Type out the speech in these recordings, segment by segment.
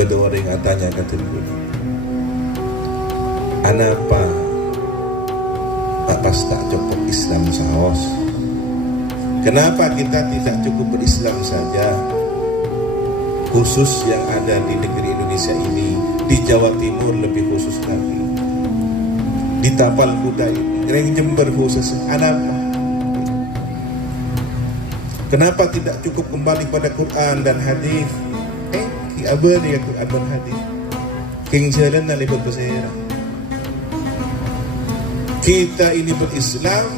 berdua orang tanya kata dulu, anapa tak pas tak cukup Islam saos? Kenapa kita tidak cukup berislam saja? Khusus yang ada di negeri Indonesia ini, di Jawa Timur lebih khusus lagi, di Tapal Kuda ini, Reng Jember khusus. Anapa? Kenapa tidak cukup kembali pada Quran dan hadis? Apa dia Quran dan hadis? King jalan dan libut bersera. Kita ini berislam,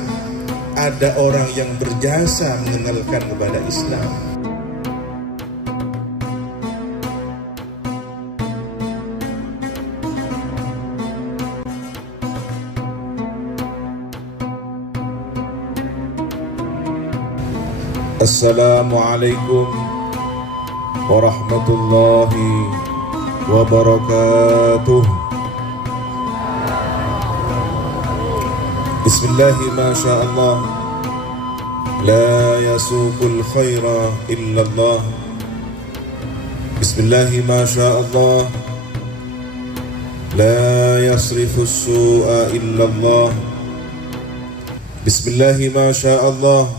ada orang yang berjasa mengenalkan kepada Islam. Assalamualaikum warahmatullahi wabarakatuh. Bismillahi ma sya Allah, la yasuqul khaira illallah. Bismillahi ma sya Allah, la yasrifus su'a illallah. Bismillahi ma sya Allah,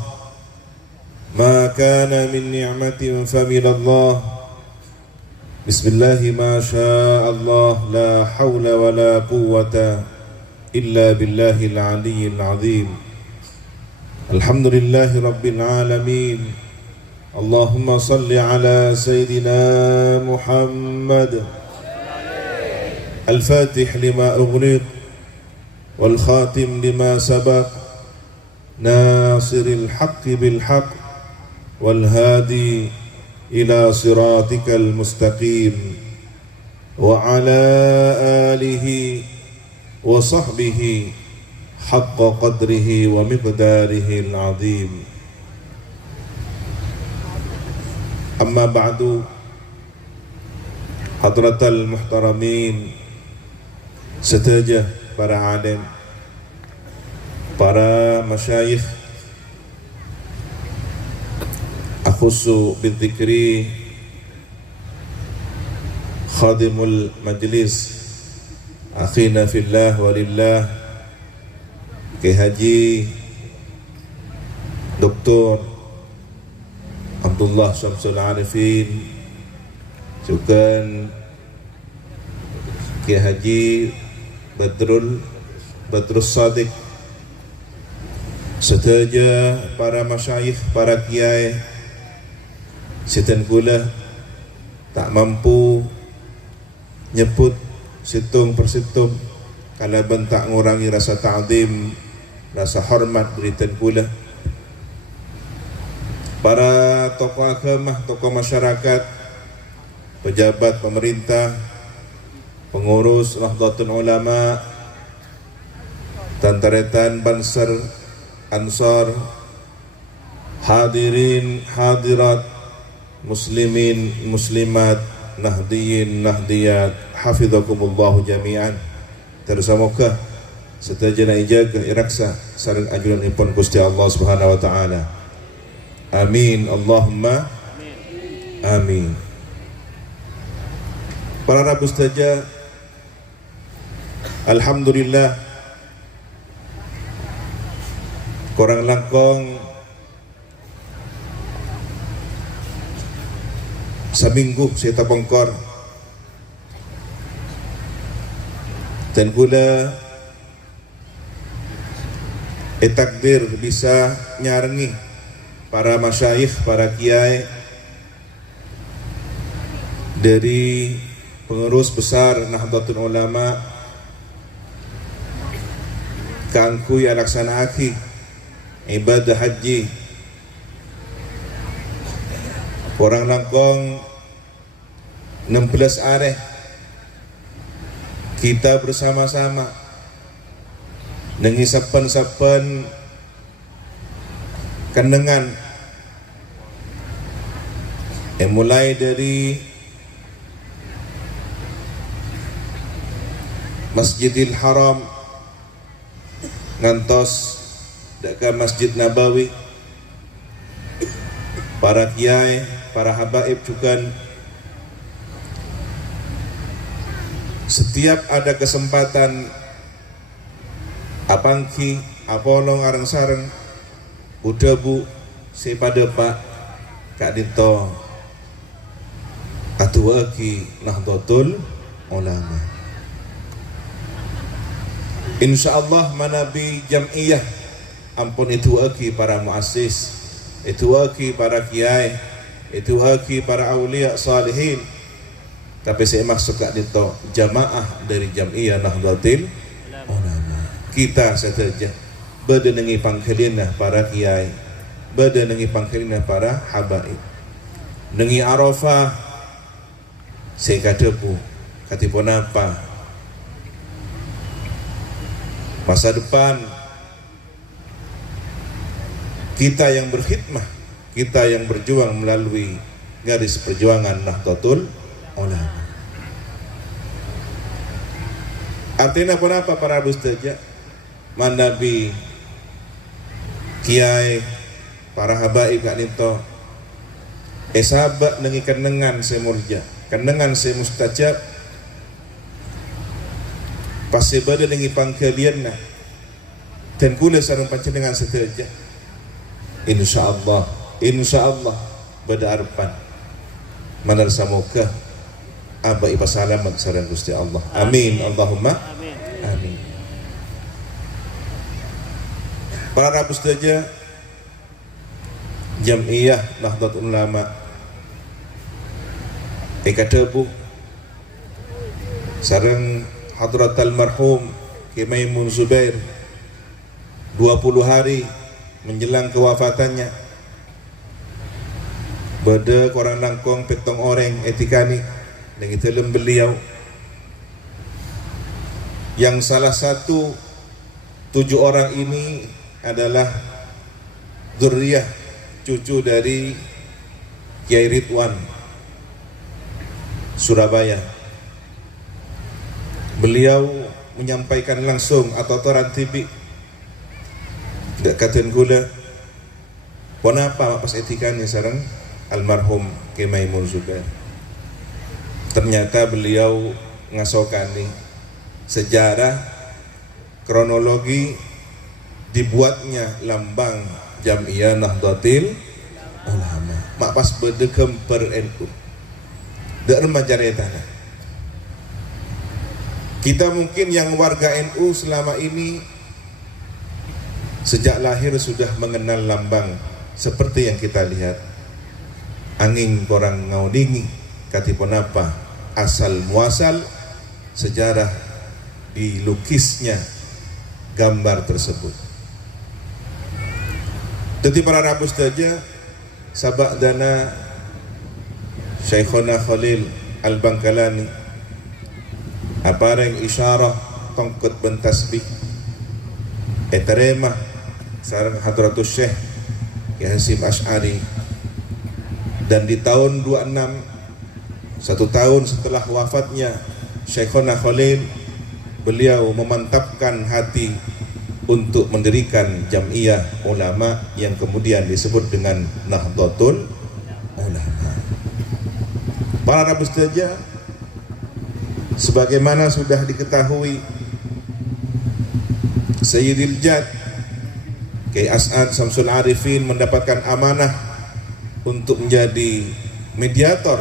ma kana min ni'matin famin Allah. Bismillahi ma sya Allah, la hawla wa la quwwata illa billahil aliyyil azim. Alhamdulillahi rabbil alamin. Allahumma salli ala sayyidina Muhammad al-fatih lima ughliq wal khatim lima sabaq nasiril haqqi bil haqq wal hadi ila siratikal mustaqim wa ala alihi wa sahbihi haqqa qadrihi wa miqdarihi al-azim. Amma ba'du, hadratal muhtaramin, setajah para alim, para masyayikh, akhussu bidzikri khadimul majlis, akhina fillah walillah, Kiai Haji Dr. Abdullah Syamsul Arifin, juga Kiai Haji Badrus Sadiq, serta para masyayikh, para kiai, setan kula tak mampu nyebut situng persitung kalau bentak ngurangi rasa ta'zim, rasa hormat beritan pula. Para tokoh agama, tokoh masyarakat, pejabat pemerintah, pengurus Nahdlatul Ulama, Tantaretan Bansar Ansar, hadirin hadirat, muslimin muslimat, nahdiyin nahdiyat, hafizakumullahu jami'an. Tersamoga setajana ijaga iraksa sareng ajuran ipun Gusti Allah Subhanahu wa taala. Amin Allahumma amin. Para rabu saja, alhamdulillah korang langkong seminggu saya tapongkor dan pula takdir bisa nyarengi para masyayikh, para kiai dari pengurus besar Nahdlatul Ulama kangku ya laksana aki ibadah haji orang langkong 16 areh kita bersama-sama nengisapan-sapan kendengan mulai dari Masjidil Haram ngantos ke Masjid Nabawi, para kiai, para habaib juga Setiap ada kesempatan apangki apolong areng sareng udah bu sepada pak kak dito atuaki Nahdlatul Ulama. Insyaallah manabi jam'iyah ampun itu aki para muassis, itu aki para kiai, itu aki para aulia salihin. Tapi saya maksud kak dito jamaah dari jam'iyah Nahdlatul Ulama. Kita saja berdengi pangkhelinah para kiai, berdengi pangkhelinah para habaib. Nengi Arafah saya kadebu katipun apa masa depan kita yang berkhidmah, kita yang berjuang melalui garis perjuangan Nahdlatul Ulama. Artinya apa para ustazah, manabi kiai, para habaib kak nito sahabat nengi kenengan semurja, kenengan semustajab pasti bada nengi pangkalian nah dan kula sareng panjenengan sedaja insyaallah bada arpan manar samoga aba iba salamat sareng Gusti Allah. Amin. Allahumma amin. Para rabu saja Jam'iyah Nahdlatul Ulama ekadebu sareng hadrat almarhum Ki Maimun Zubair 20 hari menjelang kewafatannya bade korang nangkong petong oreng etikani dan itu beliau yang salah satu 7 orang ini adalah dzurriyyah cucu dari Kiai Ridwan Surabaya. Beliau menyampaikan langsung atau terantibi tidak katen gula kenapa pas etikanya sareng almarhum Ki Maimun Zubair. Ternyata beliau ngasokani sejarah kronologi dibuatnya lambang Jam'iyah Nahdlatul Ulama mak pas bedegem per NU dak remaja retana. Kita mungkin yang warga NU selama ini sejak lahir sudah mengenal lambang seperti yang kita lihat angin korang ngaudingi katipun apa asal muasal sejarah dilukisnya gambar tersebut. Jadi para rabu saja sabak dana Syekhona Khalil Al-Bangkalani apareng isyarah tongkot bentasbih eterema sareng hadratus Syekh Ki Hasyim Asy'ari. Dan di tahun 26 1 tahun setelah wafatnya Syekhona Khalil, beliau memantapkan hati untuk mendirikan Jam'iyah Ulama yang kemudian disebut dengan Nahdlatul Ulama. Para rabu saja sebagaimana sudah diketahui Sayyidil Jad Kiai As'ad Samsul Arifin mendapatkan amanah untuk menjadi mediator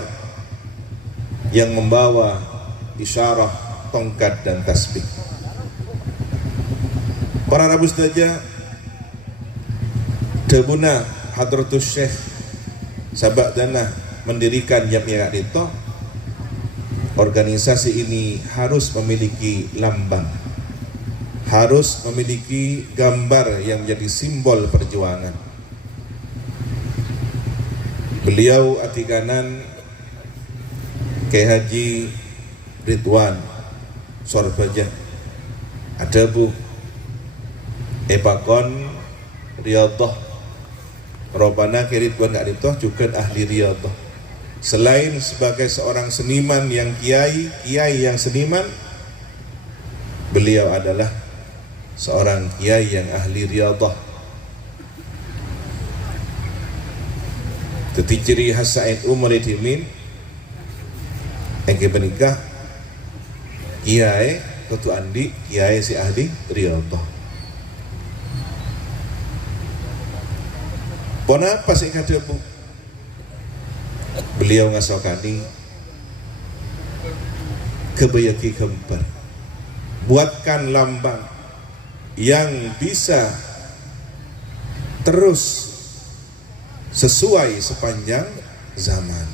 yang membawa isyarah, tongkat dan tasbih. Para rabu saja debuna hadratus Syekh sabak dana mendirikan Jam'iyah itu, organisasi ini harus memiliki lambang, harus memiliki gambar yang menjadi simbol perjuangan. Beliau atikanan Kiai Haji Ridwan Sorbaja ada bu epakon riyadhah Robana Kiai Ridwan gak ditoh juga ahli riyadhah. Selain sebagai seorang seniman yang kiai yang seniman, beliau adalah seorang kiai yang ahli riyadhah. Jadi ciri khas NU Muhammadiyah yang menikah Kiai Ketua Andi, Kiai Si Ahdi Riyadhah. Pona apa sih kata bu? Beliau ngasokani kebayaki kembar, buatkan lambang yang bisa terus sesuai sepanjang zaman,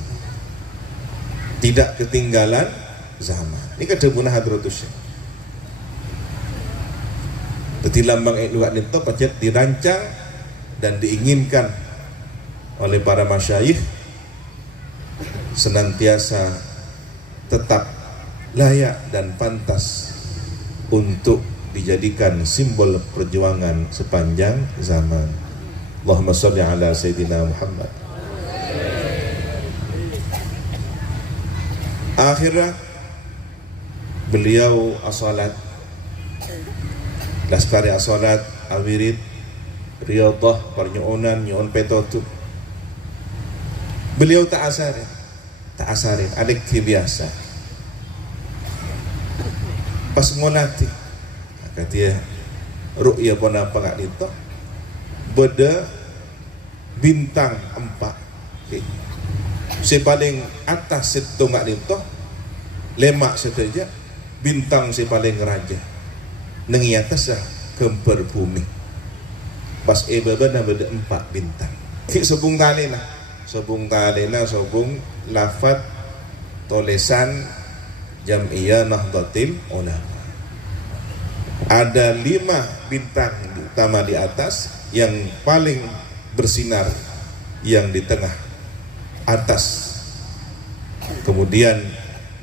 tidak ketinggalan zaman. Ini kedebuna Hadratus Syekh. Jadi lambang luak nito pancet dirancang dan diinginkan oleh para masyayikh senantiasa tetap layak dan pantas untuk dijadikan simbol perjuangan sepanjang zaman. Allahumma sholli ala Sayyidina Muhammad. Akhirnya beliau asalat, laskari asalat, awirid, Riyadhah, parnyuonan, nyuon petotu. Beliau tak asarin, adik biasa. Pas ngonati, kata dia, ru'ya pon apa gak dito, beda bintang 4. Si paling atas itu gak dito, lemak saja, bintang si paling raja. Nengi atas kemper bumi. Pas beda beda 4 bintang. Sobung talena, sobung lafat tulisan Jam'iyah Nahdlatul Ulama. Ada 5 bintang utama di atas, yang paling bersinar yang di tengah atas. Kemudian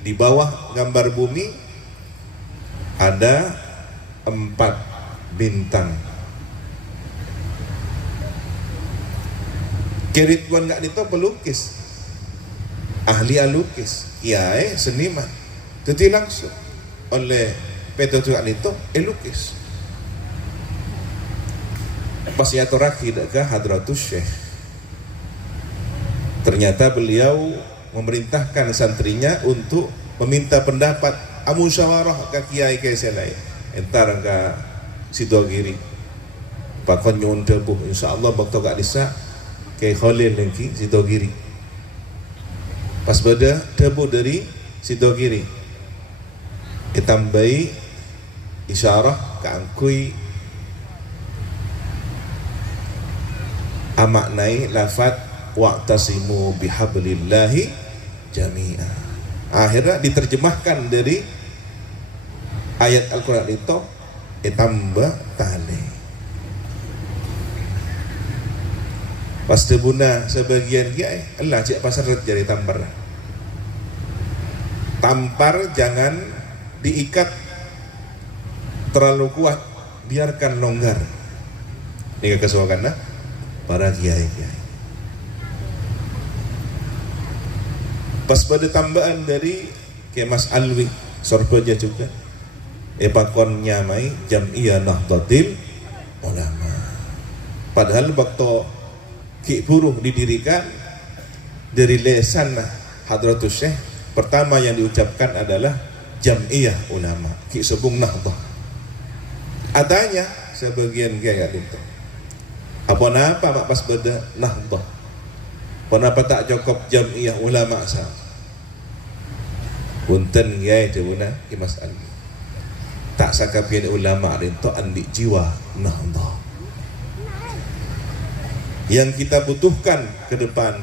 di bawah gambar bumi ada 4 bintang. Ridwan gak dito pelukis, ahli alukis, kiai seniman. Jadi langsung oleh Peto gak dito lukis. Pas yatoraki ke Hadratus Syekh, ternyata beliau memerintahkan santrinya untuk meminta pendapat musyawarah ke kiai selai entar ke Sidogiri pakon nyun debuh insyaallah bakto gak bisa Kiai Khalil lagi Sidogiri. Pas beda debu dari Sidogiri, ditambahi isyarah keangkui amaknai lafat wa'tasimu bihablillahi jami'a. Akhirnya diterjemahkan dari ayat Al-Quran itu ditambah tali. Pas debuna sebagian kiai, Allah cik pasar jadi tampar. Tampar jangan diikat terlalu kuat, biarkan longgar. Ini kesukaan para kiai-kiai. Pas pada tambahan dari Kiai Mas Alwi Sorboja juga, pakon nyamai Jam'iyah Nahdlatul Ulama. Padahal waktu Ki Buruh didirikan dari lesan Hadratus Syekh, pertama yang diucapkan adalah Jam'iyah Ulama Ki Sebung Nahdah. Adanya sebagian gaya itu apa mak pas beda Nahdah, apa tak cukup Jam'iyah Ulama sah punten gaya jebuna Ki Mas Ali tak sakapian ulama itu andi jiwa Nahdah. Yang kita butuhkan ke depan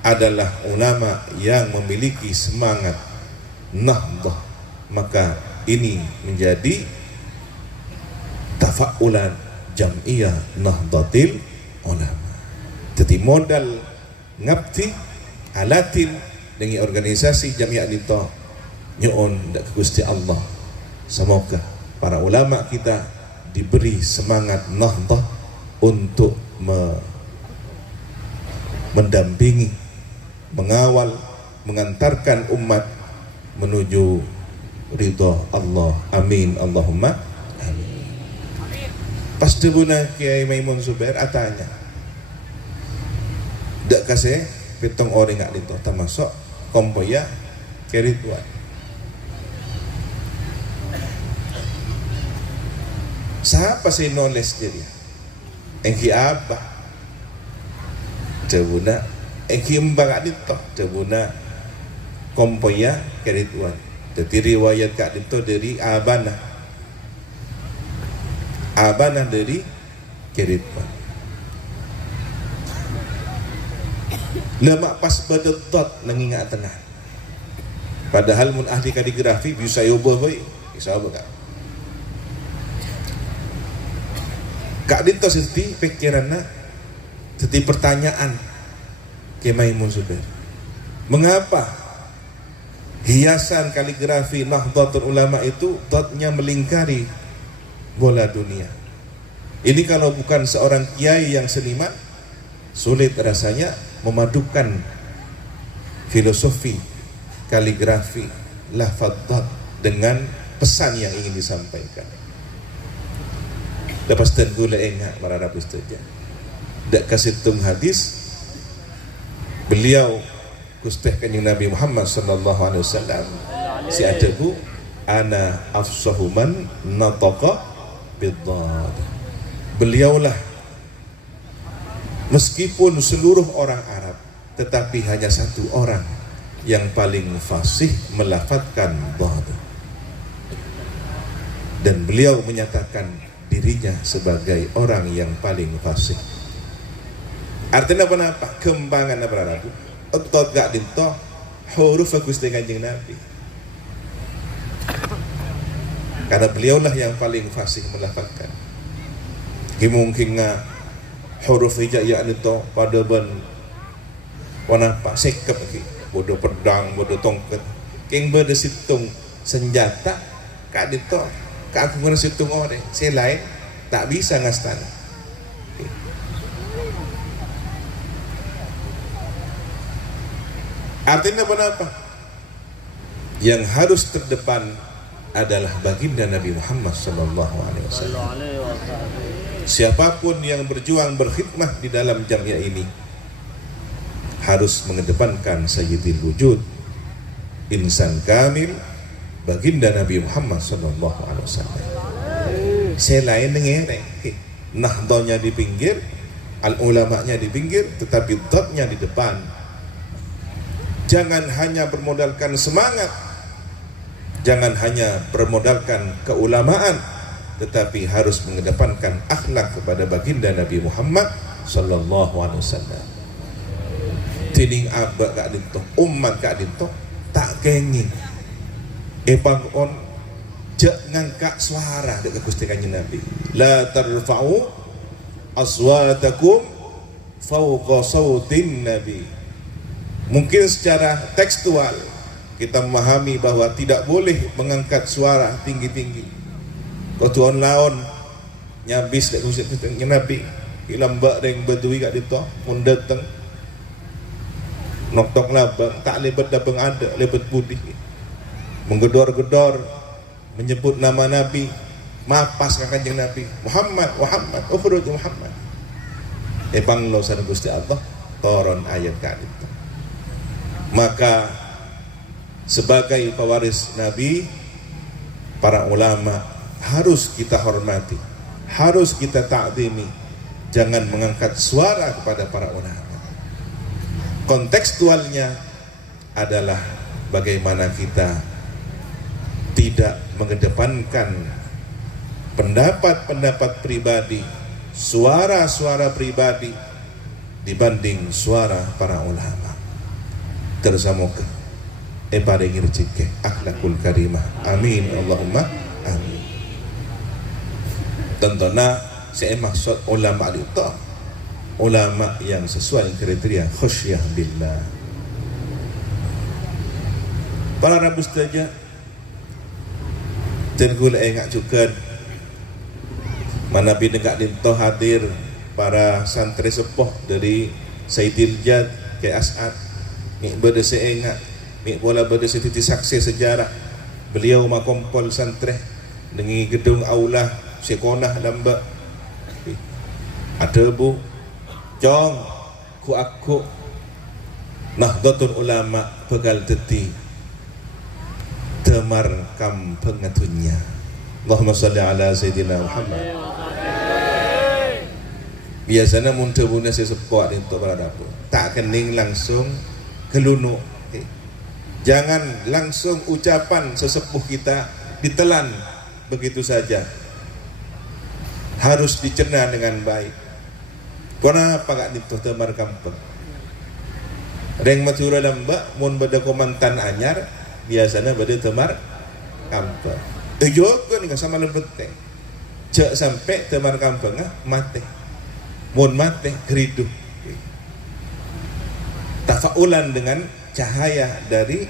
adalah ulama yang memiliki semangat Nahdah. Maka ini menjadi tafa'ulan Jam'iyah Nahdlatul Ulama. Jadi modal ngabdi alatin dengan organisasi Jam'iyah itu nyuun dak Gusti Allah. Semoga para ulama kita diberi semangat Nahdah untuk mendampingi, mengawal, mengantarkan umat menuju ridha Allah. Amin Allahumma amin. Pas debuna Kiai Maimun Zubair atanya dak kasih pitong orang ngak dito termasuk kompoya Kiai Ridwan. Siapa saya knowledge dia? Engki abah. Cebuna engki embang adito. Cebuna kompoya kerituan. Jadi riwayat kak adito dari abana. Abana dari kerituan. Lemak pas berdetot nengingat tengah. Padahal mun ahli kaligrafi bisa ubah boy. Bisa apa kak? Kak Dinto seti pikiranna, seti pertanyaan kemaimun sudah. Mengapa hiasan kaligrafi Nahdlatul Ulama itu dotnya melingkari bola dunia? Ini kalau bukan seorang kiai yang seniman, sulit rasanya memadukan filosofi kaligrafi lafaz dot dengan pesan yang ingin disampaikan. Lepas dan gula enggak marah saja. Dak kasitung hadis beliau kusteh kanjeng Nabi Muhammad sallallahu alaihi wasallam si ajabu ana afsahuman nataqa bid-dhad. Beliaulah meskipun seluruh orang Arab tetapi hanya satu orang yang paling fasih melafadzkan dhad. Dan beliau menyatakan dirinya sebagai orang yang paling fasih. Artinya apa? Kembangan apa Rabu? Otot gak dinto huruf bagus dengan kanjeng Nabi. Karena beliaulah yang paling fasih melafadzkan. Mungkin huruf hijaiyah itu pada ben warna apa? Sekep lagi. Bodoh pedang, bodoh tongkat. King berdesitung senjata gak dinto. Aku kena situng orang, saya lain tak bisa ngastan. Artinya apa? Yang harus terdepan adalah baginda Nabi Muhammad sallallahu alaihi wasallam. Siapapun yang berjuang berkhidmah di dalam jamiah ini harus mengedepankan sayyidil wujud, insan kamil, baginda Nabi Muhammad sallallahu alaihi wasallam. Saya lain dengan nahdahnya di pinggir, al ulamanya di pinggir, tetapi dhatnya di depan. Jangan hanya bermodalkan semangat, jangan hanya bermodalkan keulamaan, tetapi harus mengedepankan akhlak kepada baginda Nabi Muhammad sallallahu alaihi wasallam. Tining abak kak dinto, umat kak dinto tak kenging on jangan kak suara dekat Gusti Kanjeng Nabi. La tarfa'u aswatakum fawqa sautin Nabi. Mungkin secara tekstual kita memahami bahwa tidak boleh mengangkat suara tinggi-tinggi. Kau tuan laon nyabis dekat Gusti Kanjeng Nabi. Ilambak deng badui kat ditu mun dateng nok-tok labang tak lebet dabang ada lebet putih. Menggedor-gedor menyebut nama Nabi, mapas ke kanjeng Nabi Muhammad, ukhruj Muhammad. Banglo sana Gusti Allah toron ayat kali itu. Maka sebagai pewaris Nabi, para ulama harus kita hormati, harus kita ta'zimi. Jangan mengangkat suara kepada para ulama. Kontekstualnya adalah bagaimana kita tidak mengedepankan pendapat-pendapat pribadi, suara-suara pribadi dibanding suara para ulama. Tersamoga paring rezeki akhlakul karimah. Amin Allahumma amin. Tentunya saya maksud ulama itu ulama yang sesuai kriteria khusyah billah. Para rabu saja tenggul engak juga mana binegak dinto hadir para santri sepuh dari Sayyidil Jad ke As'ad mi berdese engak mi bola berdese titi saksi sejarah beliau makompol santri dengan gedung aula sekonah lamba ada bu jong ku aku Nahdlatul Ulama bekal teti temar kam pengatunya Allahumma salli ala Sayyidina Muhammad. Biasanya muntah punya sesepuat itu berada tak kening langsung gelunuk. Jangan langsung ucapan sesepuh kita ditelan begitu saja. Harus dicerna dengan baik. Kenapa gak dituh temar kampung? Reng matura lamba mun beda komantan anyar biasanya beda temar kampung. Juga nih sama lebet teh. Cek sampai temar kampung mati. Mun mati geriduh. Tafaulan dengan cahaya dari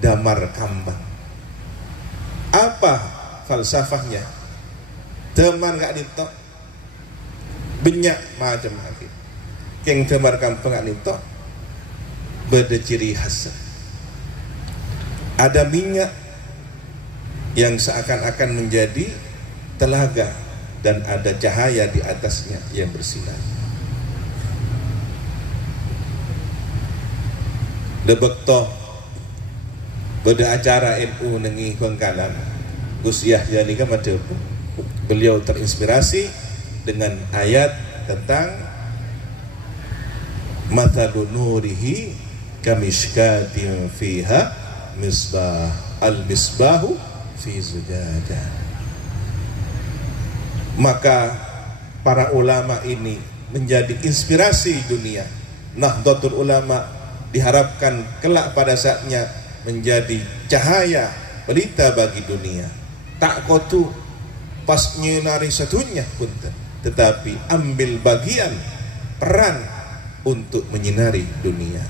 damar kambang. Apa falsafahnya? Temar gak ditok banyak macam lagi. Yang temar kampung gak ditok beda ciri khas. Ada minyak yang seakan-akan menjadi telaga dan ada cahaya di atasnya yang bersinar. Debektoh beda acara NU nengi Bengkalan Gus Yahya ni kan ada. Beliau terinspirasi dengan ayat tentang mathalu nurihi kamishkatin fiha misbah al-misbahu fi zujadah. Maka para ulama ini menjadi inspirasi dunia. Nahdlatul Ulama diharapkan kelak pada saatnya menjadi cahaya pelita bagi dunia. Tak kotu pas nyinari satunya pun, tetapi ambil bagian peran untuk menyinari dunia.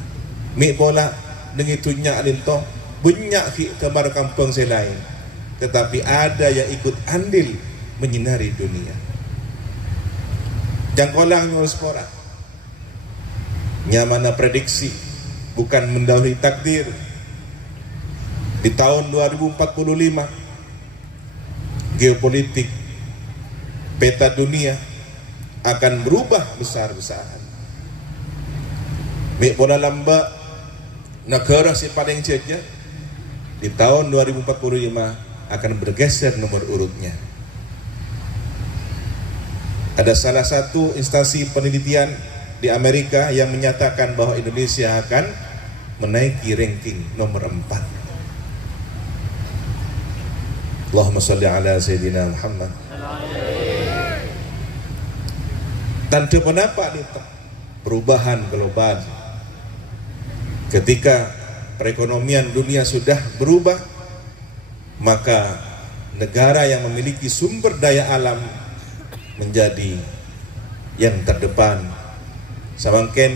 Mi pola dengan tunya alinto banyak ki kamar kampung selain, tetapi ada yang ikut andil menyinari dunia. Jangkolang nuspora nyamana prediksi bukan mendahului takdir. Di tahun 2045 geopolitik peta dunia akan berubah besar-besaran. Mi pola lamba negara si paling ceja di tahun 2045 akan bergeser nomor urutnya. Ada salah satu instansi penelitian di Amerika yang menyatakan bahwa Indonesia akan menaiki ranking nomor 4. Allahumma salli ala Sayyidina Muhammad. Tanda pendapat itu perubahan global. Ketika perekonomian dunia sudah berubah, maka negara yang memiliki sumber daya alam menjadi yang terdepan. Samangken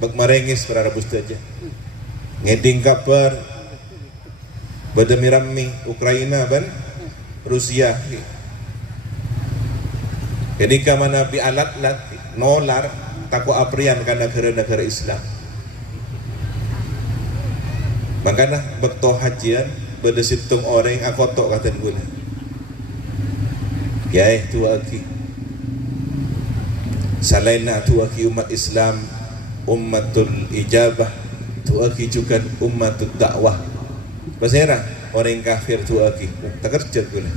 bag marengis para rabus saja. Ngeding kabar badamirami Ukraina ban Rusia. Jadi kamana bi alat-alat nolar tako aprian kana negara-negara Islam. Makanya bekto hajian beda situng orang akotok katen guna. Ya tu aki. Salaina tu aki umat Islam, ummatul ijabah, tu aki juga ummatul dakwah. Pasera orang kafir tu aki tak kerja guna.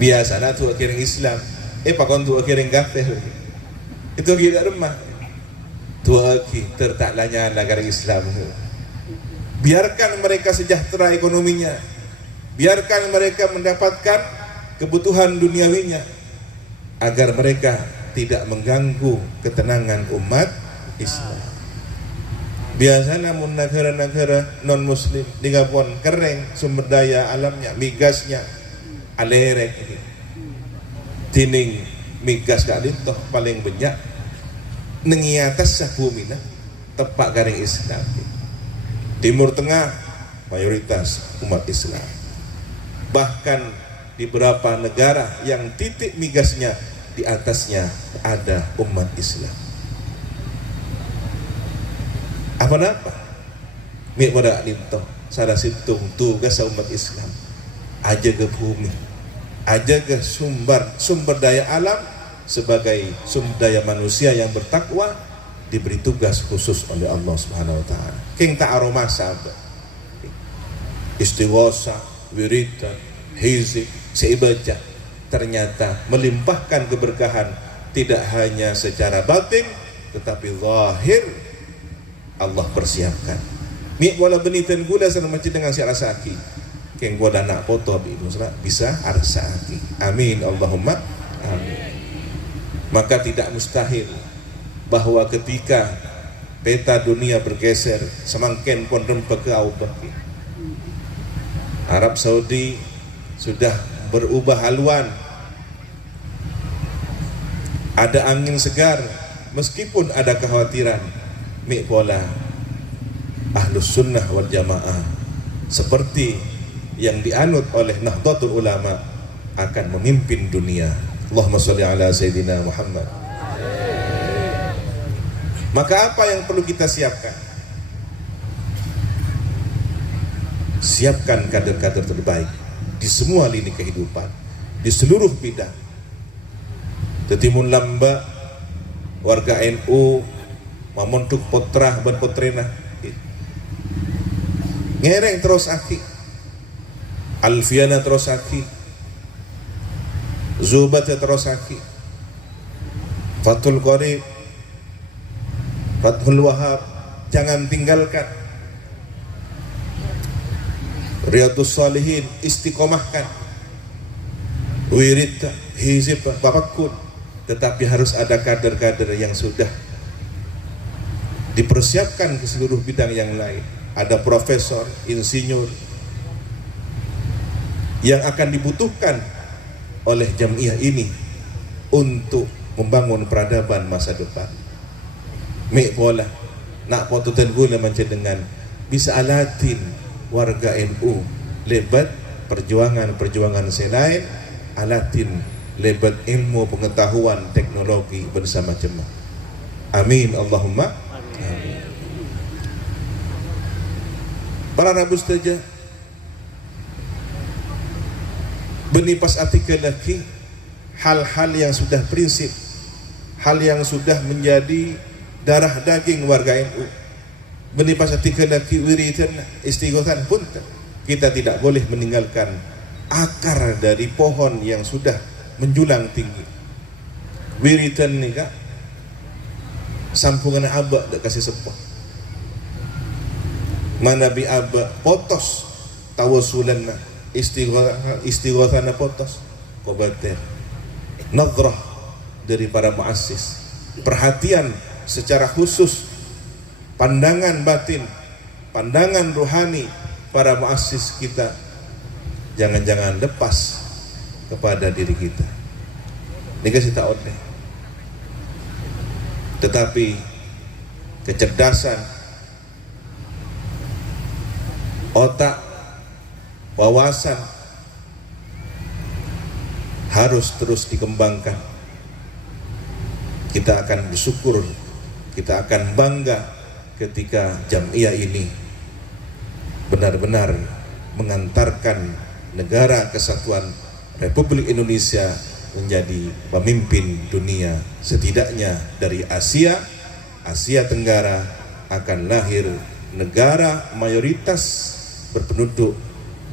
Biasanya tu aki orang Islam, pakon tu aki orang kafir. Itu aki kat rumah. Tu aki tertaklahnya negara Islam. Biarkan mereka sejahtera ekonominya, biarkan mereka mendapatkan kebutuhan duniawinya, agar mereka tidak mengganggu ketenangan umat Islam. Biasanya namun negara-negara non muslim digapon kering sumber daya alamnya, migasnya alerek ini. Tining migas gak lintoh paling banyak nengi atas bumi tepak garing Islam. Timur Tengah mayoritas umat Islam. Bahkan di beberapa negara yang titik migasnya di atasnya ada umat Islam. Apa-apa? Mi pada lintoh sada situng tugas umat Islam. Aja ke bumi, aja ke sumber daya alam sebagai sumber daya manusia yang bertakwa diberi tugas khusus oleh Allah Subhanahu wa taala. King tak aroma sahabat. Istighosah, wiridan, hizib, saya baca, ternyata melimpahkan keberkahan tidak hanya secara batin tetapi zahir Allah persiapkan. Mi bola benitan gula sana macam dengan si rasaki. Keng gua nak foto abi itu bisa arsaki. Amin Allahumma amin. Maka tidak mustahil bahwa ketika peta dunia bergeser semakin pun rempah ke Arab Saudi sudah berubah haluan, ada angin segar meskipun ada kekhawatiran. Mik pola Ahlus Sunnah wal Jamaah seperti yang dianut oleh Nahdlatul Ulama akan memimpin dunia. Allahumma sholli ala Sayyidina Muhammad. Maka apa yang perlu kita siapkan? Siapkan kader-kader terbaik di semua lini kehidupan, di seluruh bidang. Tetimun lamba warga NU mamontuk potrah ban potrena ngereng terus aki, Alfiana terus aki, Zubat terus aki, Fathul Qorib, Fathul Wahab, jangan tinggalkan. Riyadhus Shalihin, istiqomahkan. Wirid, hizib, babakun. Tetapi harus ada kader-kader yang sudah dipersiapkan ke seluruh bidang yang lain. Ada profesor, insinyur yang akan dibutuhkan oleh jamiah ini untuk membangun peradaban masa depan. Mek bola nak potutan gula macam dengan bisa alatin warga NU lebat perjuangan selain alatin lebat ilmu pengetahuan teknologi bersama jemaah. Amin Allahumma amin. Para Nabi saja benipas artikel lagi hal-hal yang sudah prinsip, hal yang sudah menjadi darah daging warga NU. Benipas artikel lagi wiridan istighosan pun kita tidak boleh meninggalkan akar dari pohon yang sudah menjulang tinggi. Wiridan ni kak sampungan abak dak kasih sepah. Mana bi abak potos tawasulan istighosan potos kobater. Nadrah dari para muassis, perhatian secara khusus, pandangan batin, pandangan rohani para muassis kita jangan-jangan lepas kepada diri kita. Ini kasih tahu deh. Tetapi kecerdasan otak, wawasan harus terus dikembangkan. Kita akan bersyukur, kita akan bangga ketika jamiah ini benar-benar mengantarkan negara kesatuan Republik Indonesia menjadi pemimpin dunia. Setidaknya dari Asia Tenggara akan lahir negara mayoritas berpenduduk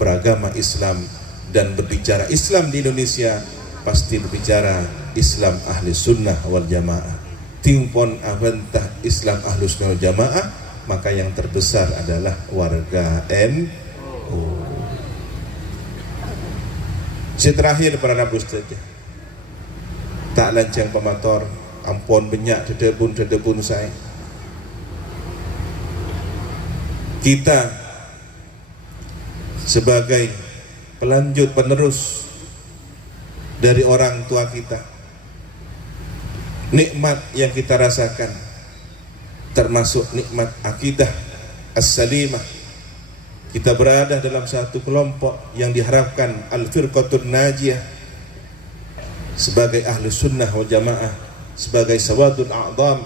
beragama Islam, dan berbicara Islam di Indonesia pasti berbicara Islam ahli sunnah wal jamaah. Timpon aventah Islam ahli sunnah wal jamaah, maka yang terbesar adalah warga NU. Terakhir para Nabi saja tak lancang pemator ampun banyak dedebun saya. Kita sebagai pelanjut penerus dari orang tua kita, nikmat yang kita rasakan termasuk nikmat akidah as-salimah. Kita berada dalam satu kelompok yang diharapkan al-firqatun najiyah sebagai ahli sunnah wal jamaah, sebagai sawadul a'zam.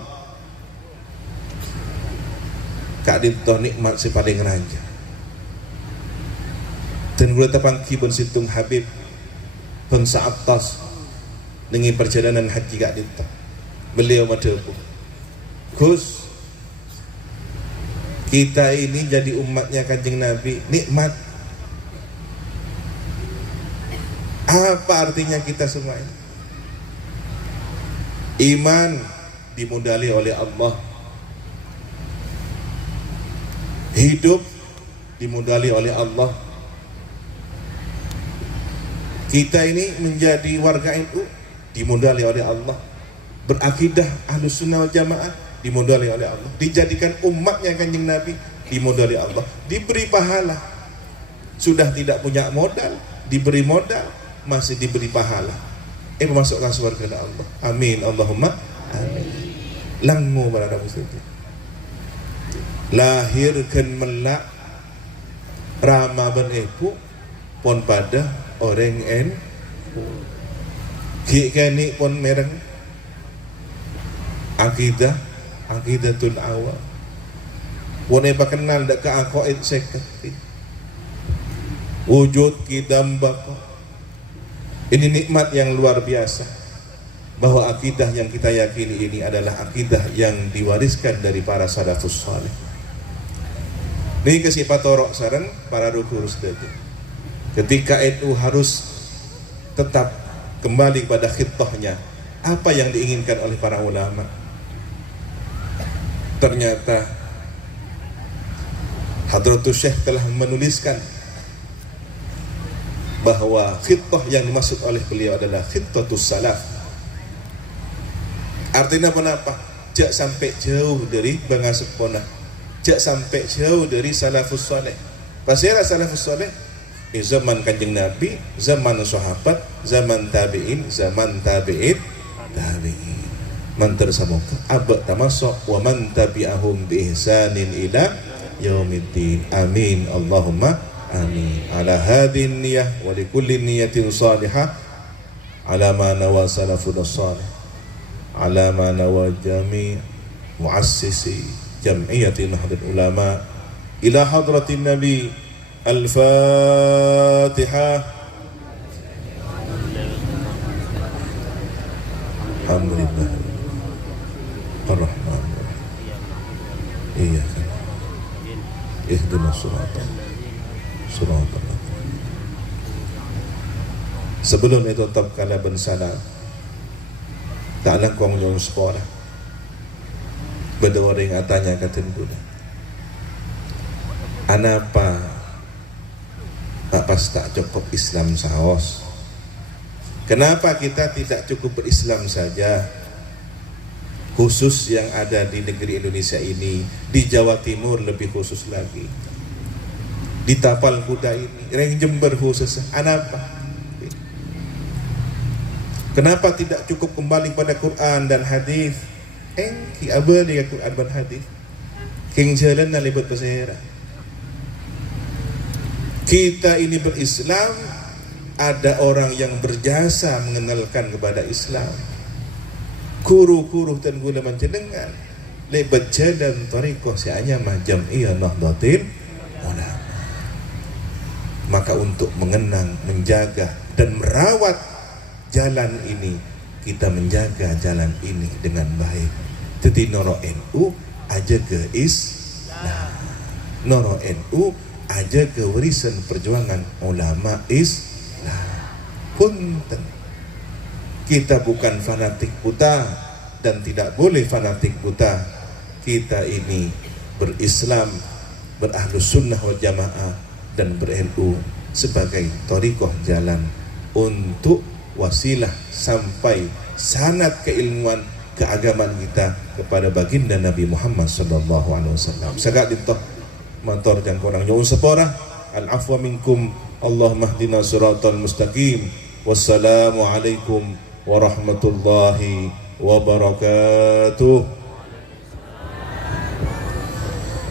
Kak dintoh nikmat si paling raja. Dan gula tapangki pun situng Habib bangsa atas dengan perjalanan haji kak dintoh. Beliau madabu Gus, kita ini jadi umatnya Kanjeng Nabi nikmat. Apa artinya kita semua ini? Iman dimodali oleh Allah, hidup dimodali oleh Allah. Kita ini menjadi warga NU dimodali oleh Allah, berakidah Ahlus Sunnah wal Jamaah dimodali oleh Allah, dijadikan umatnya Kanjeng Nabi dimodali Allah, diberi pahala. Sudah tidak punya modal, diberi modal, masih diberi pahala. Masukkan surga Allah. Amin Allahumma amin. Langmu para muslim. Lahirkan melak Rama ben epu pon pada orang en ki kani pon mereng akidatul awal wone kenal dak ka aqaid sekati wujud kidam bapa. Ini nikmat yang luar biasa, bahwa akidah yang kita yakini ini adalah akidah yang diwariskan dari para salafus saleh. Ini kesifat torok sareng para rukur sedaya. Ketika NU harus tetap kembali pada khitahnya, apa yang diinginkan oleh para ulama? Ternyata Hadratus Syekh telah menuliskan bahwa khitah yang dimaksud oleh beliau adalah khitatus salaf. Artinya apa? Jak sampai jauh dari bangsa pona, jak sampai jauh dari salafus saleh. Pasal salafus saleh zaman Kanjeng Nabi, zaman sahabat, zaman tabi'in, zaman tabi'in. Man tersamuka abad tamasuk wa man tabi'ahum bi ihsanin ila yaumiddin. Amin Allahumma amin. Ala hadhihi niyyah wa likulli niyyatin salihah ala ma nawa salafun salih, ala ma nawa jami' muassisi jam'iyyati Nahdlatul Ulama ila hadratin Nabi. Al-Fatihah. Alhamdulillah Ar-Rahman Ar-Rahim Iyyaka ihdinas siratal mustaqim. Sebelum itu tabkala ben salam tak nak kong nyong sekolah beda orang atanya katen guna anapa pas tak cukup Islam saos. Kenapa kita tidak cukup berislam saja, khusus yang ada di negeri Indonesia ini, di Jawa Timur lebih khusus lagi, di Tapal Kuda ini, Reng Jember khusus. Kenapa? Kenapa tidak cukup kembali pada Quran dan hadis? Ki abah dengan Quran dan hadis, king jalan na libet pesera. Kita ini berislam, ada orang yang berjasa mengenalkan kepada Islam. Kuru-kuru dan gula mencendengan lebat jalan tariqah sianya macam iya Nahdlatul Ulama. Maka untuk mengenang, menjaga dan merawat jalan ini, kita menjaga jalan ini dengan baik. Jadi noro NU aja ke Islam, noro NU aja ke warisan perjuangan ulama Islam. Punten, kita bukan fanatik buta dan tidak boleh fanatik buta. Kita ini berislam, berahlus sunnah wal jamaah dan ber-NU sebagai thariqah jalan untuk wasilah sampai sanad keilmuan keagamaan kita kepada baginda Nabi Muhammad sallallahu alaihi wasallam. Sagad dintoh mantor dan korang nyuwun sepora al-afwa minkum. Allahumma hdina siratal mustaqim. Wassalamu alaikum warahmatullahi wabarakatuh.